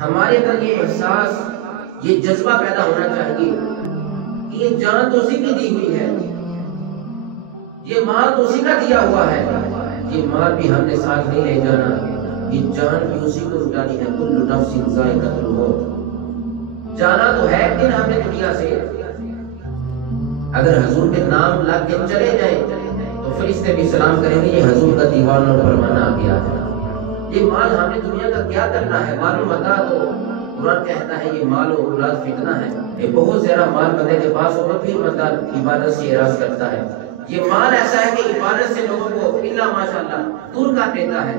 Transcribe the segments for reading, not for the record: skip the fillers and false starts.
ہمارے اندر یہ احساس، یہ جذبہ پیدا ہونا چاہیے کہ یہ جان تو اسی کی دی ہوئی ہے، یہ مال تو اسی کا دیا ہوا ہے، یہ مال بھی ہم نے ساتھ نہیں لے جانا، یہ جان بھی اسی کو لٹانی ہے۔ کل نفس ذائقۃ الموت، جانا تو ہے ایک دن ہم نے دنیا سے۔ اگر حضور کے نام لگ کے چلے جائیں تو فرشتے بھی سلام کریں گے، یہ حضور کا دیوان اور فرمانا آ گیا ہے۔ یہ مال ہم نے دنیا کا کیا کرنا ہے؟ مال و متاع تو قرآن کہتا ہے یہ مال و اولاد فتنہ ہے۔ یہ بہت زیادہ مال بندے کے پاس ہو تو پھر بندہ عبادت سے اعراض کرتا ہے۔ یہ مال ایسا ہے کہ عبادت سے لوگوں کو الا ماشاءاللہ دور کر دیتا ہے۔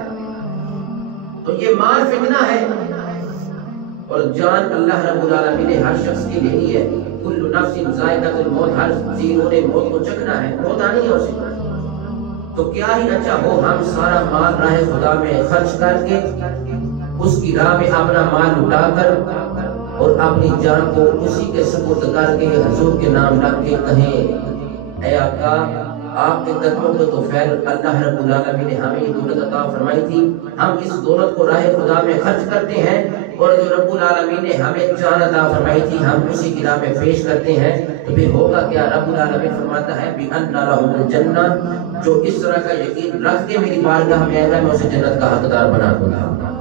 تو یہ مال فتنہ ہے، اور جان اللہ رب العالمین نے ہر شخص کی لینی ہے۔ کل نفس ذائقۃ الموت، ہر جیو نے موت کو چکھنا ہے، موت آنی ہے اسے۔ تو کیا ہی اچھا ہو ہم سارا مال راہ خدا میں خرچ کر کے، اس کی راہ میں اپنا مال لٹا کر اور اپنی جان کو اسی کے سپرد کر کے حضور کے نام رکھ کے کہیں اے آقا آپ کے قدموں کو تو خیر اللہ رب العالمین نے ہمیں دولت عطا فرمائی تھی، ہم اس دولت کو راہ خدا میں خرچ کرتے ہیں، اور جو رب العالمین نے ہمیں جان عطا فرمائی تھی ہم اسی کی راہ میں پیش کرتے ہیں۔ تو پھر ہوگا کیا؟ رب العالمین فرماتا ہے بِأَنَّ لَهُمُ الْجَنَّةَ، جو اس طرح کا یقین رکھ کے میری بارگاہ میں آئے گا میں اسے جنت کا حقدار بنا دوں گا۔